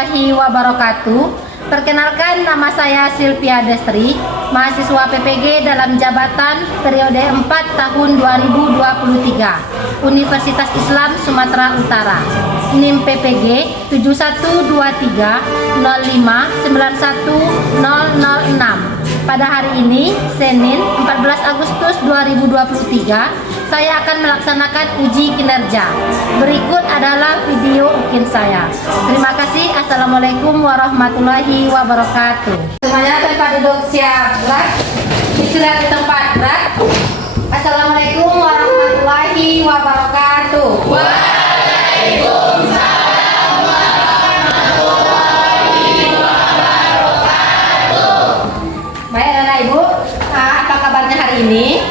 warahmatullahi wabarakatuh. Perkenalkan, nama saya Silvia Destri, mahasiswa PPG dalam jabatan periode 4 tahun 2023, Universitas Islam Sumatera Utara. NIM PPG 712305910006. Pada hari ini, Senin 14 Agustus 2023, saya akan melaksanakan uji kinerja. Berikut adalah video ukin saya. Terima kasih. Assalamualaikum warahmatullahi wabarakatuh. Semuanya tempat duduk siap gerak. Istirahat di tempat gerak. Assalamualaikum warahmatullahi wabarakatuh. Waalaikumsalam warahmatullahi wabarakatuh. Baik anak ibu, apa kabarnya hari ini?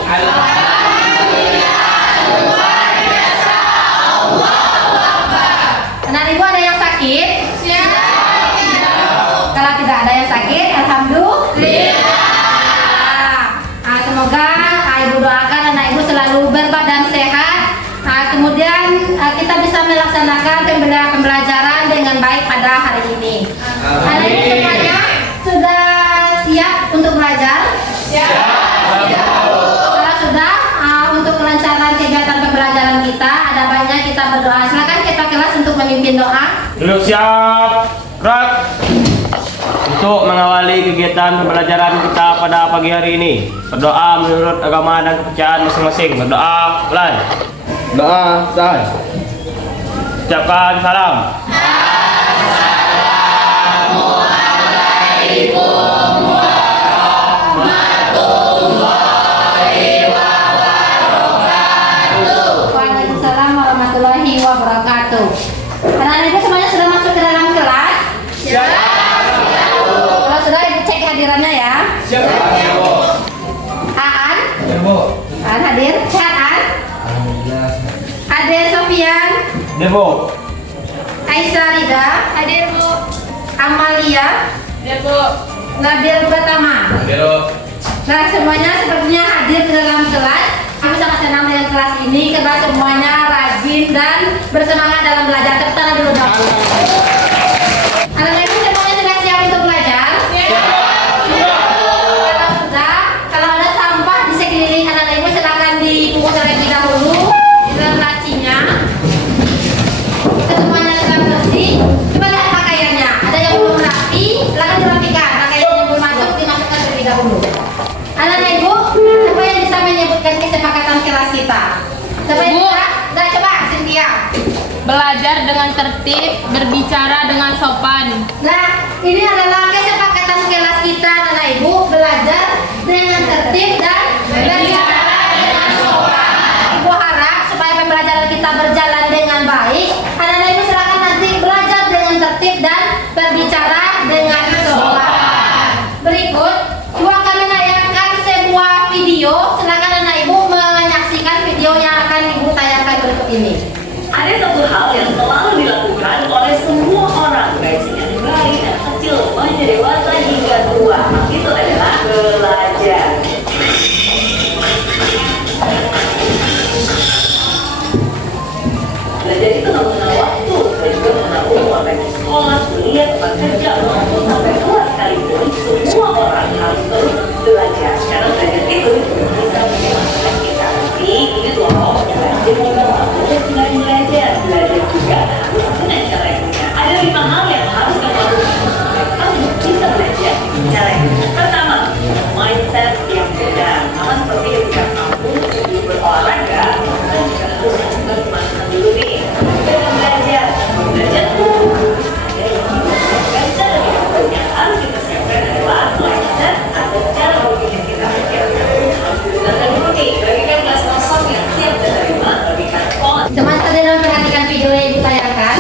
Ibu ada yang sakit? Siap. Kalau tidak ada yang sakit, alhamdulillah. Semoga ibu doakan anak ibu selalu berbadan sehat. Kemudian kita bisa melaksanakan pembelajaran dengan baik pada hari ini. Anak ibu semuanya sudah siap untuk belajar? Siap. Kalau sudah, untuk kelancaran kegiatan pembelajaran kita, ada baiknya kita berdoa. Silakan kita kelas untuk memimpin doa. Duduk siap, gerak. Untuk mengawali kegiatan pembelajaran kita pada pagi hari ini, berdoa menurut agama dan kepercayaan masing-masing. Berdoa, mulai. Doa, say. Ucapkan salam. Assalamualaikum warahmatullahi wabarakatuh. Waalaikumsalam warahmatullahi wabarakatuh. Anak-anak ibu semuanya sudah masuk ke dalam kelas? Siap. Kalau sudah, ibu cek hadirannya ya. Siap. Aan? Ya, Bu. Aan hadir? Sehat Aan? Alhamdulillah. Hadir Sofian? Demo. Aisyah Rida? Hadir Bu. Amalia? Hadir Bu. Nabil Pratama? Halo. Nah, semuanya sepertinya hadir di dalam kelas. Kami sangat senang dengan kelas ini karena semuanya rajin dan bersemangat dalam belajar. Tepuk tangan dulu dong. Anak-anak ibu semuanya sudah siap untuk belajar? Siap. Kalau sudah, kalau ada sampah di sekeliling anak-anak ibu silakan dipungut terlebih dahulu di dalam lacinya. Semuanya sudah bersih. Coba lihat pakaiannya. Ada yang belum rapi, silakan dirapikan. Pakaian yang belum masuk dimasukkan terlebih dahulu. Anak-anak ibu, siapa yang bisa menyebutkan kesepakatan kelas kita? Siapa yang Bu. bisa? Nah, coba Cynthia. Belajar dengan tertib, berbicara dengan sopan. Nah, ini adalah kesepakatan kelas kita, anak-anak ibu. Belajar dengan tertib dan berbicara dengan sopan. Ibu harap supaya pembelajaran kita berjalan dengan baik. Anak-anak ibu silakan nanti belajar dengan tertib dan berbicara dengan sopan. Berikut, ibu akan menayangkan sebuah video. Silakan anak ibu menyaksikan video yang akan ibu tayangkan berikut ini. Ada satu hal yang selalu dilakukan oleh semua orang, baik yang bayi dan kecil, maupun dewasa hingga tua. Itu adalah belajar. Belajar itu nggak mengenal waktu, dan juga mengenal umur, baik di sekolah, kuliah, tempat kerja, maupun sampai tua sekalipun. Semua orang harus terus belajar, karena belajar itu bisa menyelamatkan kita. Tapi ini tuh belajar juga harus dengan belajar juga harus dengan cara yang benar. Ada 5 hal yang harus kamu lakukan supaya kamu bisa belajar dengan cara yang benar. Pertama, mindset yang benar. Sama seperti ketika kamu sebelum berolahraga, kamu juga harus melakukan pemanasan dulu nih. Dengan belajar tuh ada yang kita cara yang harus kita siapkan adalah mindset atau cara berpikir kita. Harus didengarkan dulu nih, bagikan kelas kosong yang siap dan terima, bagikan on. Teman tadi memperhatikan video yang ibu tayangkan.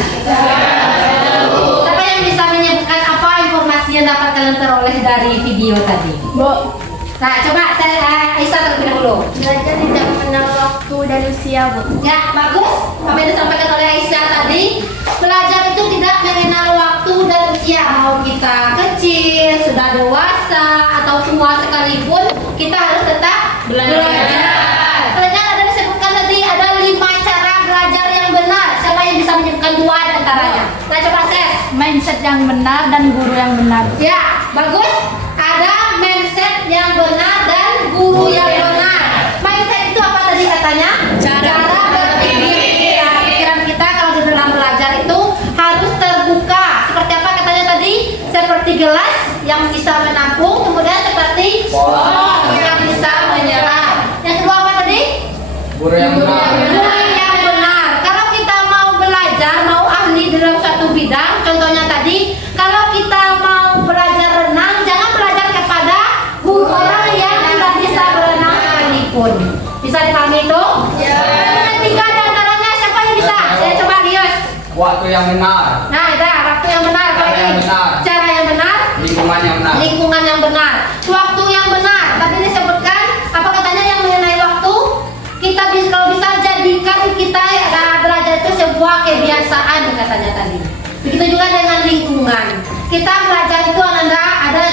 Siapa yang bisa menyebutkan apa informasi yang dapat kalian peroleh dari video tadi? Bu. Nah, coba saya Aisyah terlebih dahulu. Belajar tidak mengenal waktu dan usia, Bu. Ya, bagus. Apa yang disampaikan oleh Aisyah tadi, belajar itu tidak mengenal waktu dan usia. Mau kita kecil, sudah dewasa, atau tua sekalipun, kita harus tetap belajar. Karena ada disebutkan tadi ada 5 cara belajar yang benar. Siapa yang bisa menyebutkan 2 di antaranya? Nah, coba Ses. Mindset mindset yang benar dan guru yang benar. Ya, bagus. Ada mindset yang benar dan guru yang benar. Mindset itu apa tadi katanya? Cara berpikir. Pikiran kita kalau di dalam belajar itu harus terbuka. Seperti apa katanya tadi? Seperti gelas yang bisa menampung, kemudian seperti pot yang bisa menyerap. Yang kedua apa tadi? Guru yang benar. Guru yang benar. Kalau kita mau belajar, mau ahli dalam suatu bidang, contohnya tadi, kalau kita mau belajar renang, jangan belajar kepada guru orang yang tidak bisa berenang sekalipun. Bisa dipahami itu? Ya. Yang tiga di antaranya siapa yang bisa? Saya coba Gios. Waktu yang benar. Nah, ada waktu yang benar. Cara yang benar. Cara yang benar. Lingkungan yang benar. Lingkungan yang benar. Waktu yang benar. Tadi disebutkan apa katanya yang mengenai waktu? Kita kalau bisa jadikan kita belajar itu sebuah kebiasaan katanya tadi. Begitu juga dengan lingkungan. Kita belajar itu ada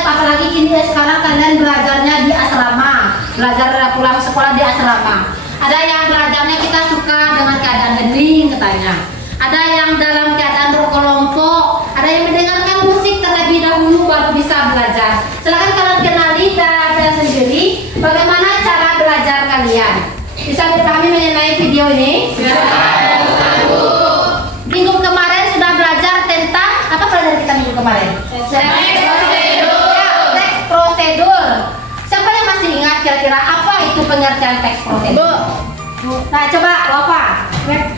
apalagi kini sekarang kalian belajarnya di asrama, belajar pulang sekolah di asrama. Ada yang belajarnya kita suka dengan keadaan hening katanya. Ada yang dalam keadaan berkelompok, ada yang mendengarkan musik terlebih dahulu baru bisa belajar. Silakan kalian kenali dan sendiri bagaimana cara belajar kalian. Bisa dipahami mengenai video ini? Minggu kemarin sudah belajar tentang apa pelajaran kita minggu kemarin? Teks prosedur. Siapa yang masih ingat kira-kira apa itu pengertian teks prosedur? Nah, coba Wafa.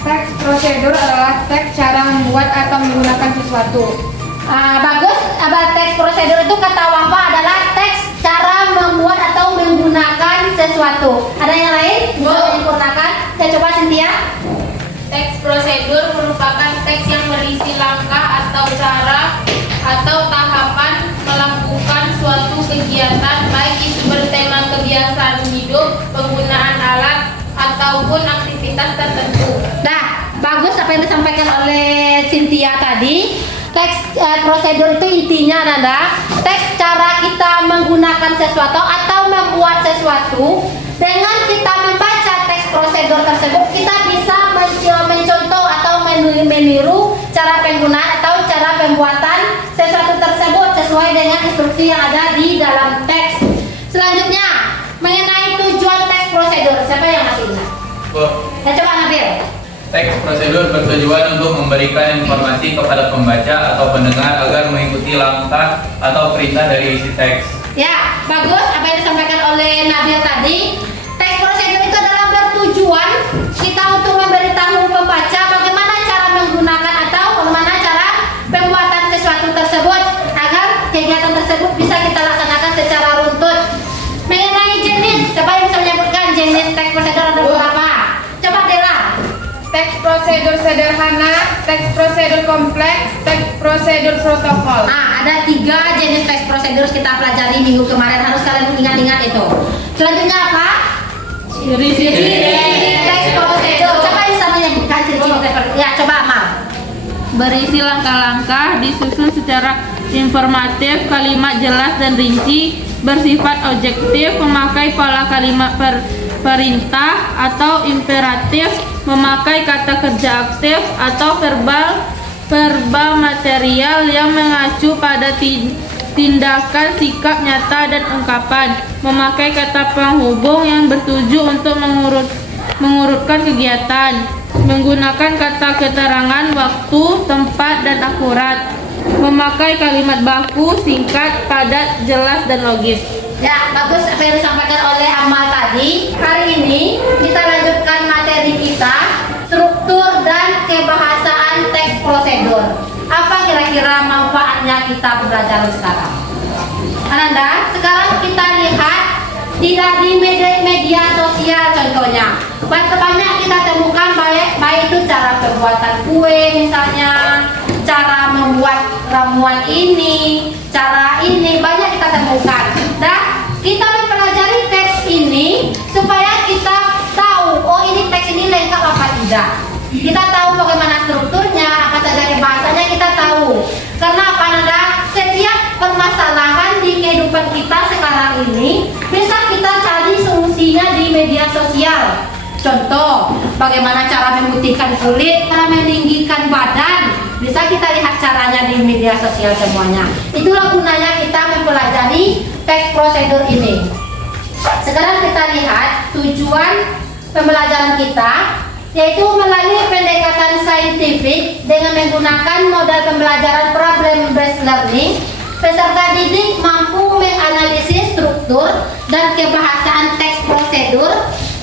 Teks prosedur adalah teks cara membuat atau menggunakan sesuatu. Bagus. Teks prosedur itu kata Wafa adalah teks cara membuat atau menggunakan sesuatu. Ada yang lain? Menyempurnakan. Saya coba Cynthia. Teks prosedur merupakan teks yang berisi langkah atau cara atau tahapan melakukan suatu kegiatan, baik itu bertema kebiasaan hidup, penggunaan alat, ataupun aktivitas tertentu. Nah, bagus apa yang disampaikan oleh Cynthia tadi. Teks prosedur itu intinya adalah teks cara kita menggunakan sesuatu atau membuat sesuatu. Dengan kita membaca teks prosedur tersebut, kita bisa mencontoh atau meniru cara penggunaan atau cara pembuatan sesuatu tersebut sesuai dengan instruksi yang ada di dalam teks. Selanjutnya, mengenai tujuan teks prosedur, siapa yang masih ingat? Ya, coba Nabil. Teks prosedur bertujuan untuk memberikan informasi kepada pembaca atau pendengar agar mengikuti langkah atau perintah dari isi teks. Ya, bagus apa yang disampaikan oleh Nabil tadi. Teks prosedur itu adalah bertujuan kita untuk memberitahu pembaca bagaimana cara menggunakan atau bagaimana cara pembuatan sesuatu tersebut agar kegiatan tersebut bisa kita laksanakan secara runtut. Mengenai jenis, siapa yang bisa menyebutkan jenis teks prosedur ada berapa? Coba Dela. Teks prosedur sederhana, teks prosedur kompleks, teks prosedur protokol. Nah, ada 3 jenis teks prosedur kita pelajari minggu kemarin, harus kalian ingat-ingat itu. Selanjutnya apa? Ciri-ciri teks prosedur. Coba bisa menyebutkan ciri-ciri teks prosedur. Ya, coba Amal. Berisi langkah-langkah, disusun secara informatif, kalimat jelas dan rinci, bersifat objektif, memakai pola kalimat perintah atau imperatif, memakai kata kerja aktif atau verbal material yang mengacu pada tindakan, sikap nyata dan ungkapan, memakai kata penghubung yang bertuju untuk mengurutkan kegiatan, menggunakan kata keterangan waktu, tempat dan akurat, memakai kalimat baku, singkat, padat, jelas dan logis. Ya, bagus apa yang disampaikan oleh Amal tadi. Hari ini kita lanjutkan materi kita, struktur dan kebahasaan teks prosedur. Apa kira-kira manfaatnya kita belajar sekarang? Ananda, sekarang kita lihat di media sosial contohnya. Banyak kita temukan baik itu cara pembuatan kue misalnya, cara membuat ramuan ini, cara ini banyak kita temukan. Dan kita mempelajari teks ini supaya kita tahu, oh ini teks ini lengkap apa tidak. Kita tahu bagaimana strukturnya, apa saja bahasanya kita tahu. Karena apa Nanda? Setiap permasalahan di kehidupan kita sekarang ini bisa kita cari solusinya di media sosial. Contoh, bagaimana cara memutihkan kulit, cara meninggikan badan, Bisa kita lihat caranya di media sosial semuanya. Itulah gunanya kita mempelajari teks prosedur ini. Sekarang kita lihat tujuan pembelajaran kita, yaitu melalui pendekatan saintifik dengan menggunakan model pembelajaran problem based learning. Peserta didik mampu menganalisis struktur dan kebahasaan teks prosedur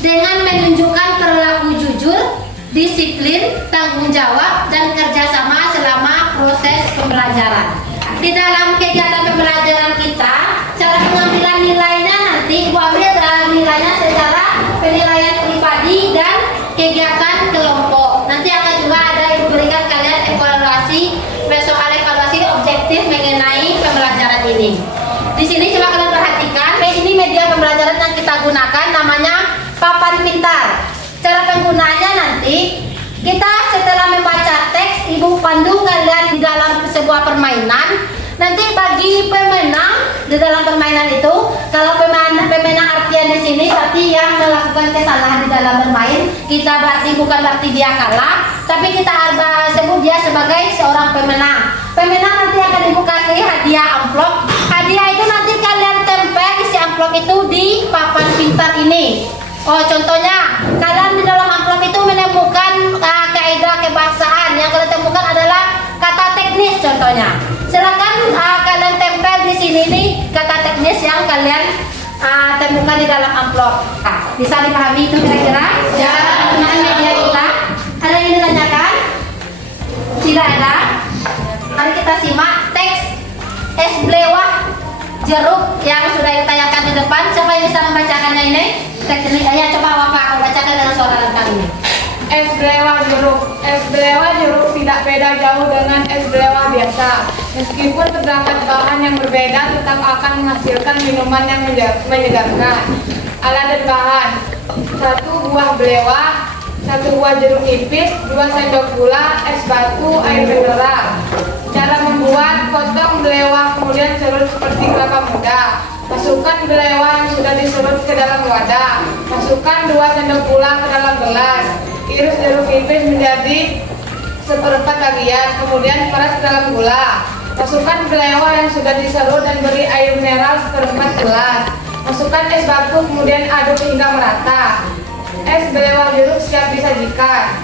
dengan menunjukkan perilaku jujur, disiplin, tanggung jawab, dan kerjasama selama proses pembelajaran. Di dalam kegiatan pembelajaran kita, cara pengambilan nilainya nanti Ibu ambil nilainya secara penilaian pribadi dan kegiatan kelompok. Nanti akan juga ada Ibu berikan kalian evaluasi, soal evaluasi objektif mengenai pembelajaran ini. Di sini coba kalian perhatikan, ini media pembelajaran yang kita gunakan namanya Papan Pintar. Cara penggunaannya nanti kita setelah membaca teks, Ibu pandu kalian di dalam sebuah permainan. Nanti bagi pemenang di dalam permainan itu, kalau pemenang artian di sini berarti yang melakukan kesalahan di dalam bermain, kita bukan berarti dia kalah, tapi kita sebut dia sebagai seorang pemenang. Pemenang nanti akan dikasih hadiah amplop. Hadiah itu nanti kalian tempel isi amplop itu di papan pintar ini. Oh, contohnya kalian di dalam amplop itu menemukan kaidah kebahasaan. Yang kalian temukan adalah kata teknis contohnya. Silakan kalian tempel di sini nih kata teknis yang kalian temukan di dalam amplop. Bisa dipahami itu kira-kira? Cara penggunaan media kita. Ada yang ditanyakan? Tidak ada. Mari kita simak teks es belewah jeruk yang sudah ditanyakan di depan. Siapa yang bisa membacakannya ini? Teks ini, ya coba Bapak bacakan dengan suara lengkap ini. Es belewah jeruk. Es belewah jeruk tidak beda jauh dengan es belewah biasa. Meskipun terdapat bahan yang berbeda, tetap akan menghasilkan minuman yang menyegarkan. Alat dan bahan: 1 buah belewah, 1 buah jeruk nipis, 2 sendok gula, es batu, air mineral. Cara membuat: potong belewah kemudian serut seperti kelapa muda. Masukkan belewah yang sudah diserut ke dalam wadah. Masukkan 2 sendok gula ke dalam gelas. Iris jeruk nipis menjadi seperempat bagian, kemudian peras ke dalam gula. Masukkan belewah yang sudah diserut dan beri air mineral seperempat gelas. Masukkan es batu kemudian aduk hingga merata. Es belewah jeruk siap disajikan.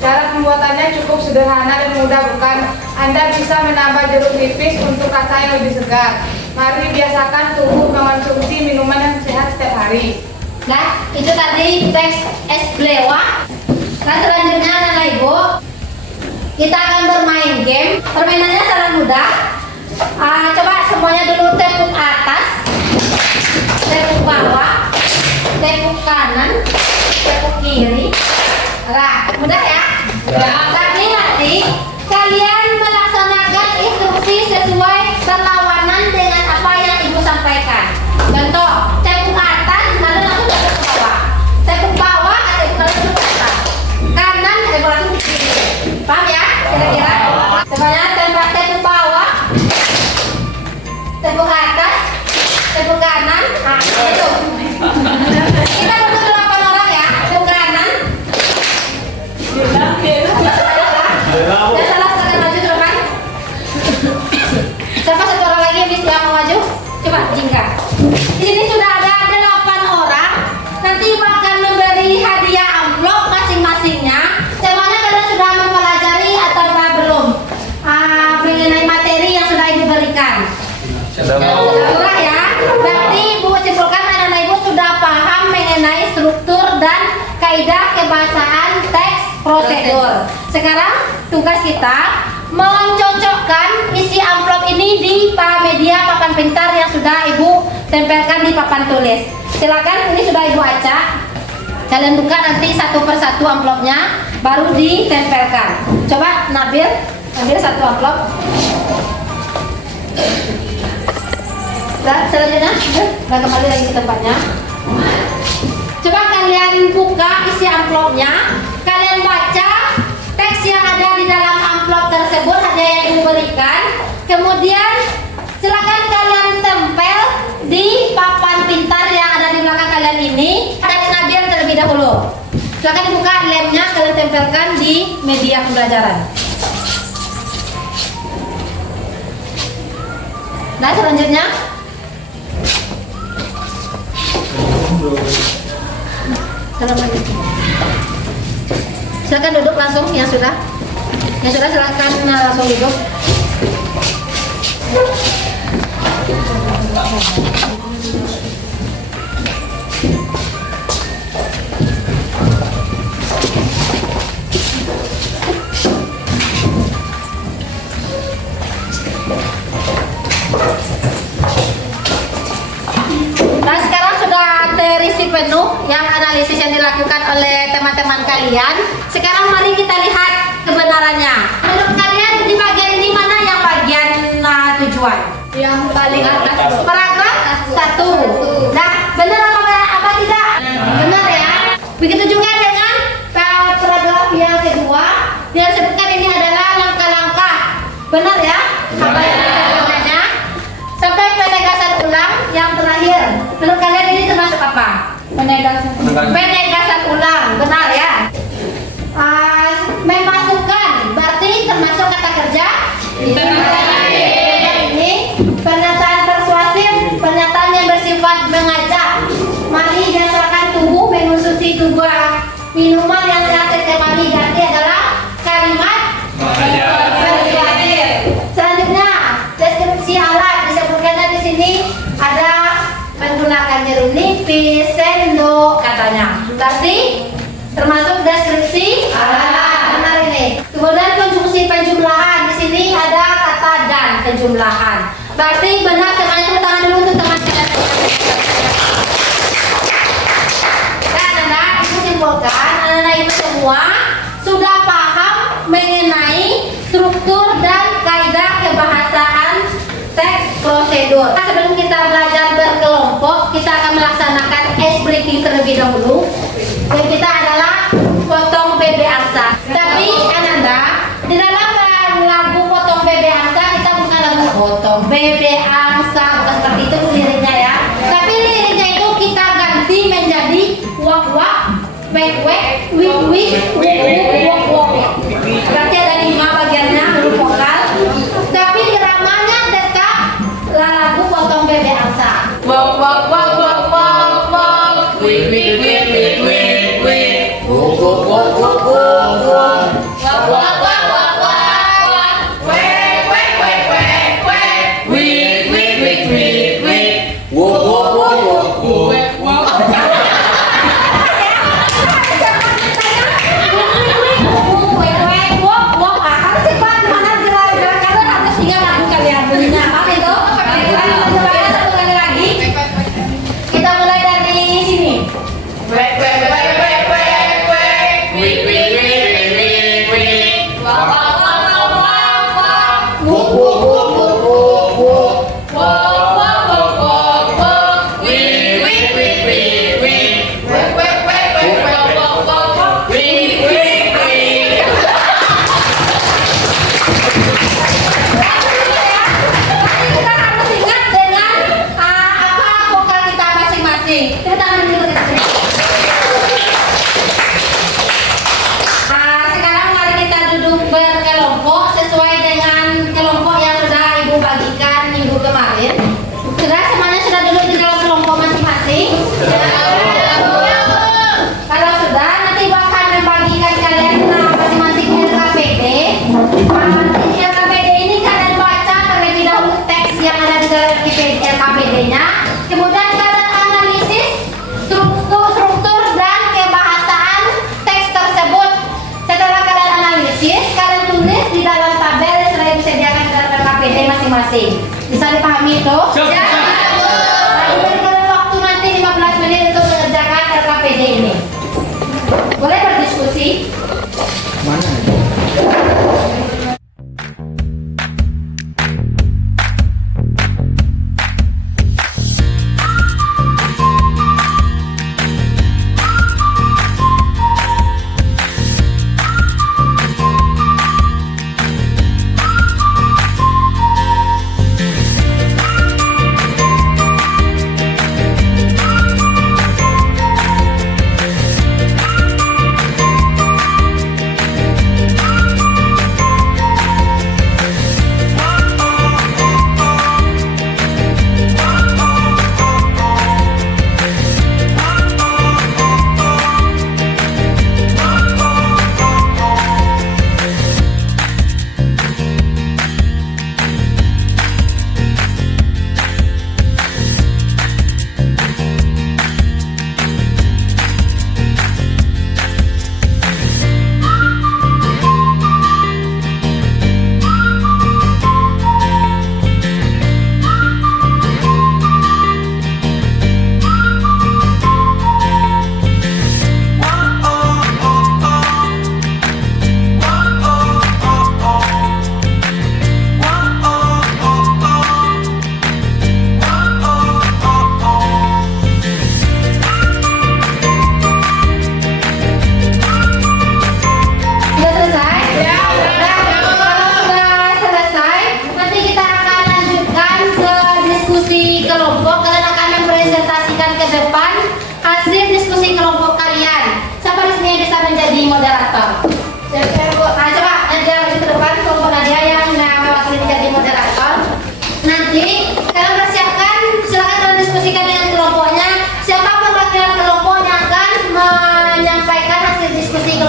Cara pembuatannya cukup sederhana dan mudah, bukan? Anda bisa menambah jeruk nipis untuk rasa yang lebih segar. Mari biasakan tubuh mengonsumsi minuman yang sehat setiap hari. Nah, itu tadi teks es belewah. Nah, selanjutnya anak Ibu, kita akan bermain game. Permainannya sangat mudah. Coba semuanya dulu tepuk atas, tepuk bawah, tepuk kanan, tepuk kiri. Nah, mudah ya? Tapi nanti kalian melaksanakan instruksi sesuai berlawanan dengan apa yang Ibu sampaikan. Contoh, tepuk atas, lalu langsung tepuk ke bawah. Tepuk bawah, langsung ke atas. Kanan, langsung ke kiri. Paham ya? Kira-kira? Semuanya tepuk bawah, tepuk atas, tepuk kanan. Nah, itu. Kita butuh 8 orang ya. Tepuk kanan. Jangan salah, silakan maju ke depan. Siapa satu orang lagi yang mau maju? Coba jingkar. Di sini sudah ada 8 orang. Nanti akan memberi hadiah amplop masing-masingnya. Semuanya kalian sudah mempelajari atau belum mengenai materi yang sudah Ibu berikan? Sudah ya. Berarti Ibu simpulkan anak-anak Ibu sudah paham mengenai struktur dan kaidah kebahasaan teks prosedur. Sekarang tugas kita mencocokkan isi amplop ini di media papan pintar yang sudah Ibu tempelkan di papan tulis. Silakan, ini sudah Ibu acak. Kalian buka nanti satu persatu amplopnya, baru ditempelkan. Coba Nabil, ambil satu amplop. Dan selanjutnya, kita kembali lagi ke tempatnya. Coba kalian buka isi amplopnya, kalian baca teks yang ada di dalam amplop tersebut, hadiah yang Ibu berikan. Kemudian silakan kalian tempel di papan pintar yang ada di belakang kalian ini. Dari Nabil terlebih dahulu. Silakan dibuka lemnya, kalian tempelkan di media pembelajaran. Nah, selanjutnya. Silakan duduk langsung yang sudah. Yang sudah silakan langsung duduk. Nah, sekarang sudah terisi penuh yang analisis yang dilakukan oleh teman-teman kalian. Sekarang mari kita lihat kebenarannya. Menurut kalian di bagian ini mana yang bagian tujuan? Yang paling atas. Paragraf 1. Nah, benar apa tidak? Benar ya. Begitu juga dengan paragraf yang kedua. Yang disebutkan ini adalah langkah-langkah. Benar ya? Apa yang kita sampai penegasan ulang yang terakhir. Menurut kalian ini termasuk apa? Penegasan ulang, benar ya? Memasukkan, berarti termasuk kata kerja? Ini pernyataan persuasif, pernyataan yang bersifat mengajak. Mari biasakan tubuh mengonsumsi tubuh minuman yang sehat setiap hari. Berarti adalah kalimat persuasif. Selanjutnya, deskripsi alat disebutkannya di sini ada menggunakan jeruk nipis, sendok katanya. Berarti termasuk deskripsi alat. Benar ini. Kemudian konjungsi penjumlahan di sini ada kata dan penjumlahan. Berarti benar semuanya. Tepuk tangan dulu untuk teman-teman. Dan anak ibu simpulkan, anak-anak ibu semua sudah paham mengenai struktur dan kaidah kebahasaan teks prosedur. Nah, sebelum kita belajar berkelompok, kita akan melaksanakan ice breaking terlebih dahulu. Yang kita adalah potong bebek angsa. Tapi Ananda, di dalam lagu potong bebek angsa kita bukan lagu potong bebek angsa, bukan seperti itu liriknya ya. Tapi liriknya itu kita ganti menjadi wak wak, wek wek, wik wik, wuk wuk, wok. Berarti ada 5 bagiannya huruf vokal. Tapi iramanya dekat lagu potong bebek angsa. Wak wak wak wak wak wak. Wik wik wik wik wik wik. Wuk wuk wuk wuk wuk wuk. Wak wak wak wak wak wak. Wek wek wek wek wek. Wik wik wik wik wik. Wuk wuk wuk wuk wuk. Wek wuk. Kita mulai dari sini. Wek wek wek wek wek wek. Wik wik wik wik wik wik. Wak wak wak wak wak wak. Wuk wuk wuk wuk wuk wuk. Wak wak wak wak wak. Wik wik wik wik wik. Wek wek wek wek wak wak wak wak. Wik wik wik. Kita harus ingat dengan apa vokal kita masing-masing. Kita tangan dulu kita sini. Sekarang mari kita duduk berkelompok sesuai dengan kelompok yang sudah ibu bagikan minggu kemarin. Sudah semuanya sudah duduk di dalam kelompok masing-masing. Kalau sudah, nanti ibu akan membagikan kalian masing-masing LKPD. Di LKPD ini kalian baca terlebih dahulu teks yang ada di dalam LKPD-nya. Kemudian kalian analisis struktur dan kebahasaan teks tersebut. Setelah kalian analisis, kalian tulis di dalam tabel yang sudah disediakan di dalam LKPD masing-masing. Bisa dipahami itu? Ya. Lalu berikan waktu nanti 15 menit untuk mengerjakan LKPD ini. Boleh berdiskusi?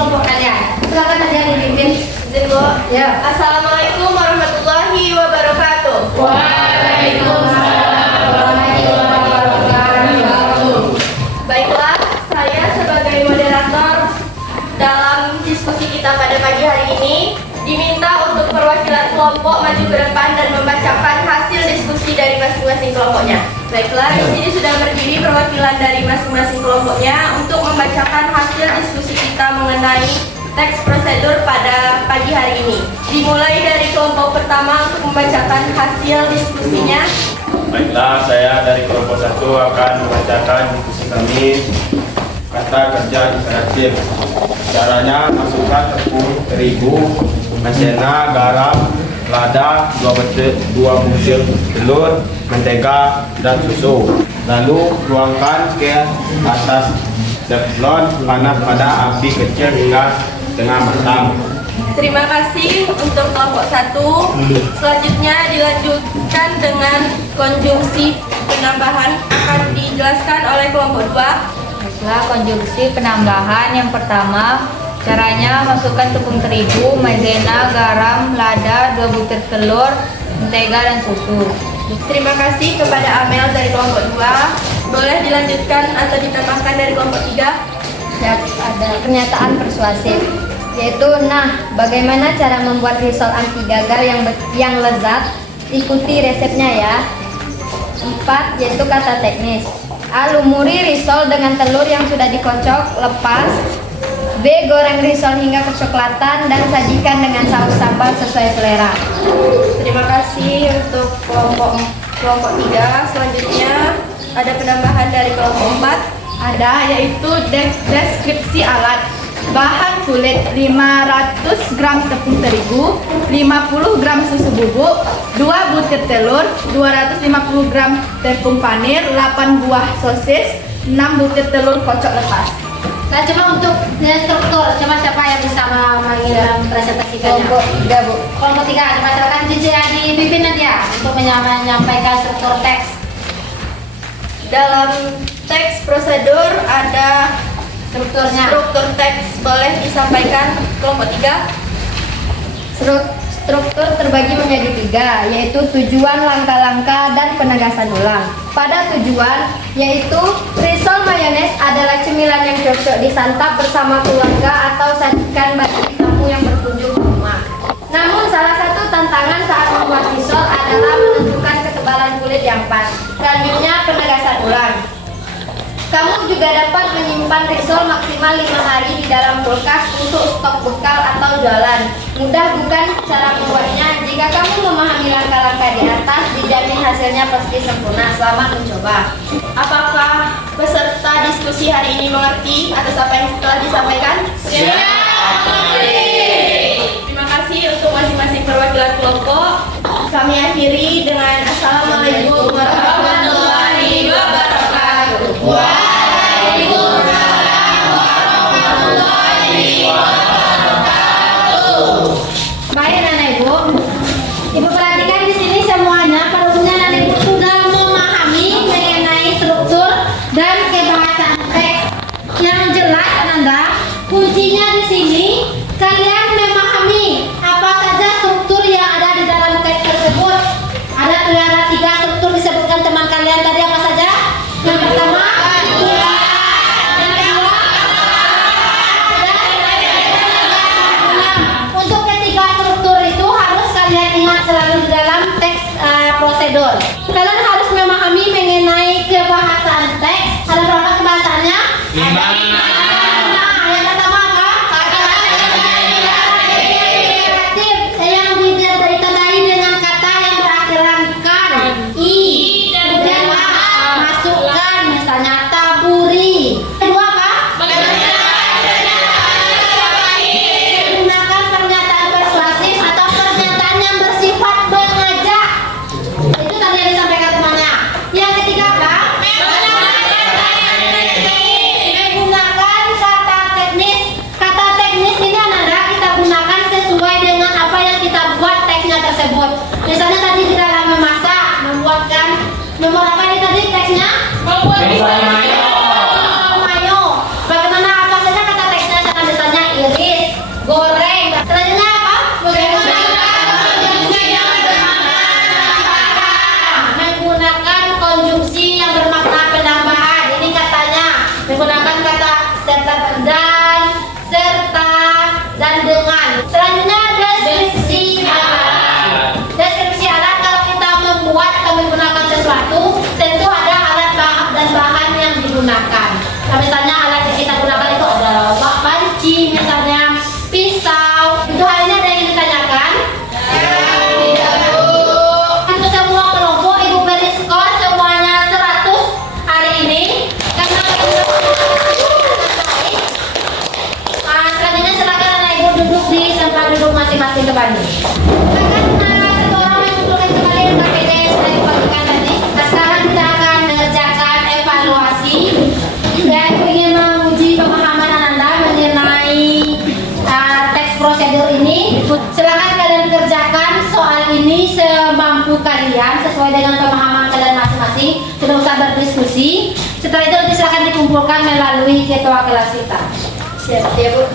kelompok kalian. Silakan saja dipimpin. Ya. Assalamualaikum warahmatullahi wabarakatuh. Baiklah, saya sebagai moderator dalam diskusi kita pada pagi hari ini diminta untuk perwakilan kelompok maju ke depan dan membacakan hasil diskusi dari masing-masing kelompoknya. Baiklah, di sini sudah berdiri perwakilan dari masing-masing kelompoknya untuk membacakan hasil diskusi kita mengenai teks prosedur pada pagi hari ini. Dimulai dari kelompok pertama untuk membacakan hasil diskusinya. Baiklah, saya dari kelompok 1 akan membacakan diskusi kami kata kerja interaktif. Caranya masukkan tepung terigu, maizena, garam, lada, 2 butir telur, mentega, dan susu. Lalu tuangkan ke atas teflon panas pada api kecil hingga setengah matang. Terima kasih untuk kelompok 1. Selanjutnya dilanjutkan dengan konjungsi penambahan akan dijelaskan oleh kelompok 2. Baiklah, konjungsi penambahan yang pertama, caranya masukkan tepung terigu, maizena, garam, lada, 2 butir telur, mentega, dan susu. Terima kasih kepada Amel dari kelompok 2. Boleh dilanjutkan atau ditambahkan dari kelompok 3? Ya, ada pernyataan persuasif, yaitu bagaimana cara membuat risol anti gagal yang lezat? Ikuti resepnya ya. 4, yaitu kata teknis. A. Lumuri risol dengan telur yang sudah dikocok lepas. B. Goreng risol hingga kecoklatan dan sajikan dengan saus sambal sesuai selera. Terima kasih untuk kelompok 3. Selanjutnya ada penambahan dari kelompok 4. Ada, yaitu deskripsi alat. Bahan kulit 500 gram tepung terigu, 50 gram susu bubuk, 2 butir telur, 250 gram tepung panir, 8 buah sosis, 6 butir telur kocok lepas. Nah, coba untuk struktur, coba siapa yang bisa mempresentasikannya? Kelompok 3, Bu. Kelompok 3, masyarakat dipimpin nanti ya untuk menyampaikan struktur teks. Dalam teks prosedur ada Strukturnya. struktur teks, boleh disampaikan kelompok 3. Struktur terbagi menjadi 3, yaitu tujuan, langkah-langkah, dan penegasan ulang. Pada tujuan, yaitu risol mayones adalah cemilan yang cocok disantap bersama keluarga atau sajikan bagi tamu yang berkunjung ke rumah. Namun salah satu tantangan saat membuat risol adalah menentukan ketebalan kulit yang pas. Selanjutnya penegasan ulang. Kamu juga dapat menyimpan risol maksimal 5 hari di dalam kulkas untuk stok bekal atau jualan. Mudah bukan cara membuatnya? Jika kamu memahami langkah-langkah di atas, dijamin hasilnya pasti sempurna. Selamat mencoba. Apakah peserta diskusi hari ini mengerti atas apa yang telah disampaikan? Terima kasih untuk masing-masing perwakilan kelompok. Kami akhiri dengan Assalamualaikum warahmatullahi wabarakatuh. Baik Anak Ibu, Ibu perhatikan di sini semuanya pada umumnya Anak Ibu sudah memahami mengenai struktur dan kebahasaan teks. Yang jelas Ananda, kuncinya di sini kalian memahami apa saja struktur yang ada di dalam teks tersebut. Ada 3 struktur disebutkan teman kalian tadi, apa saja? Yang pertama, untuk ketiga struktur itu harus kalian ingat selalu di dalam teks prosedur. Kalian harus memahami mengenai kebahasaan teks. Ada berapa kebahasaannya? 5. Yang pertama apa? Negatif, yang ditandai dengan kata yang berakhiran kan. I. Kemudian masukkan, misalnya taburi. Kedua apa? Gunakan pernyataan persuasif atau pernyataan yang bersifat mengajak. Itu tadi yang disampaikan temannya. Yang ketiga apa? Menggunakan kata teknis. Kata teknis ini Ananda kita gunakan sesuai dengan apa yang kita buat teksnya tersebut. Misalnya tadi di dalam memasak, membuatkan, membuat apa ini tadi teksnya? Mayo. Bagaimana apa saja kata teksnya? Misalnya iri, masing-masing kembali. Silakan satu orang mengumpulkan kembali KPD saya bagikan tadi. Nah, sekarang kita akan mengerjakan evaluasi. Saya ingin menguji pemahaman Anda mengenai teks prosedur ini. Silakan kalian kerjakan soal ini semampu kalian sesuai dengan pemahaman kalian masing-masing. Tidak usah berdiskusi. Setelah itu nanti silakan dikumpulkan melalui ketua kelas kita. Siap ya Bu.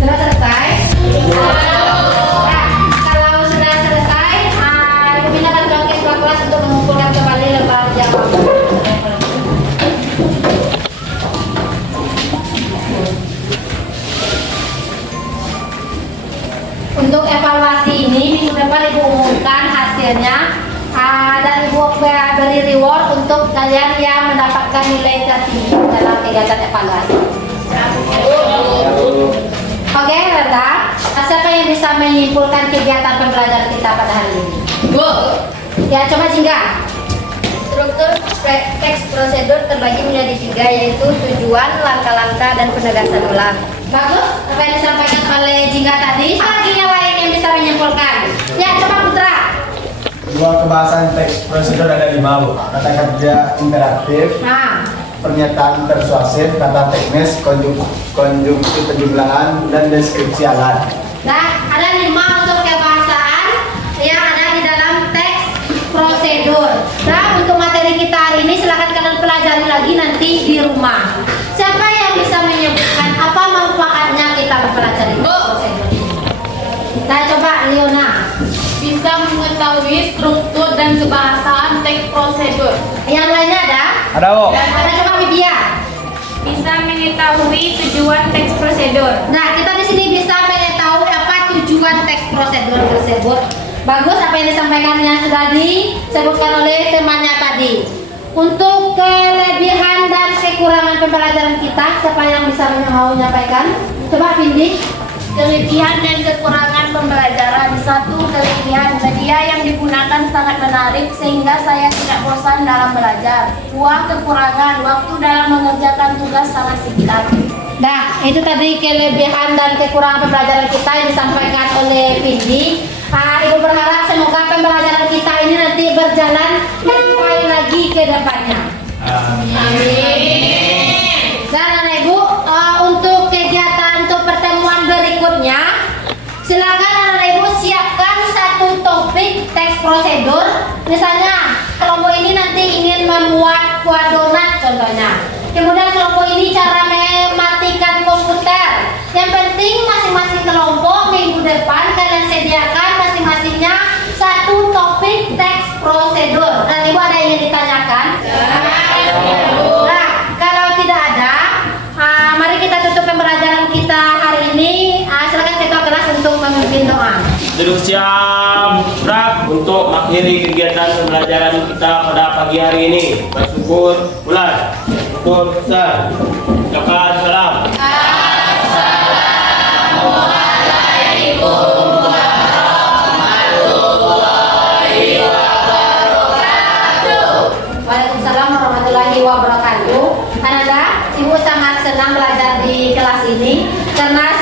Sudah selesai? Nah, kalau sudah selesai, Ibu Mina akan ke ketua kelas untuk mengumpulkan kembali lembar jawaban. Untuk evaluasi ini, minggu depan Ibu umumkan hasilnya dan Ibu beri reward untuk kalian yang mendapatkan nilai tertinggi dalam kegiatan evaluasi. Oke, Renda. Siapa yang bisa menyimpulkan kegiatan pembelajaran kita pada hari ini? Bu. Ya, coba Jingga. Struktur teks prosedur terbagi menjadi 3, yaitu tujuan, langkah-langkah, dan penegasan ulang. Bagus, apa yang disampaikan oleh Jingga tadi. Apa lagi yang lain yang bisa menyimpulkan? Ya, coba Putra. Dua kebahasan teks prosedur ada 5 Bu. Kata kerja interaktif, Nah, pernyataan persuasif, kata teknis, konjungsi penjumlahan, dan deskripsi alat. nah ada 5 unsur kebahasaan yang ada di dalam teks prosedur. Nah, untuk materi kita hari ini silakan kalian pelajari lagi nanti di rumah. Siapa yang bisa menyebutkan apa manfaatnya kita mempelajari teks prosedur ini? Nah, coba Leona. Bisa mengetahui struktur dan kebahasaan teks prosedur. Yang lainnya ada? Ada Bu. Dan ada coba Widya. Bisa mengetahui tujuan teks prosedur. Nah, kita di sini bisa mengetahui apa tujuan teks prosedur tersebut. Bagus apa yang disampaikan yang sudah disebutkan oleh temannya tadi. Untuk kelebihan dan kekurangan pembelajaran kita, siapa yang bisa mau menyampaikan? Coba Vindi. Kelebihan dan kekurangan pembelajaran. 1. Kelebihan, media yang digunakan sangat menarik sehingga saya tidak bosan dalam belajar. 2. Kekurangan, waktu dalam mengerjakan tugas sangat singkat. Nah, itu tadi kelebihan dan kekurangan pembelajaran kita yang disampaikan oleh Vindi. Ibu berharap semoga pembelajaran kita ini nanti berjalan lebih baik lagi ke depannya. Amin. Dan anak Ibu, untuk kegiatan untuk pertemuan berikutnya, silakan anak Ibu siapkan satu topik teks prosedur. Misalnya, kelompok ini nanti ingin membuat kue donat contohnya. Kemudian kelompok ini cara mematikan komputer. Yang penting masing-masing kelompok minggu depan kalian sediakan masing-masingnya satu topik teks prosedur. Dan Ibu ada yang ingin ditanyakan? Nah, kalau tidak ada, mari kita tutup pembelajaran kita hari ini. Silakan ketua kelas untuk memimpin doa. Duduk siap, gerak untuk mengakhiri kegiatan pembelajaran kita pada pagi hari ini. Bersyukur, mulai. Syukur besar. Ucapkan salam. Waalaikumsalam warahmatullahi wabarakatuh. Ananda, Ibu sangat senang belajar di kelas ini karena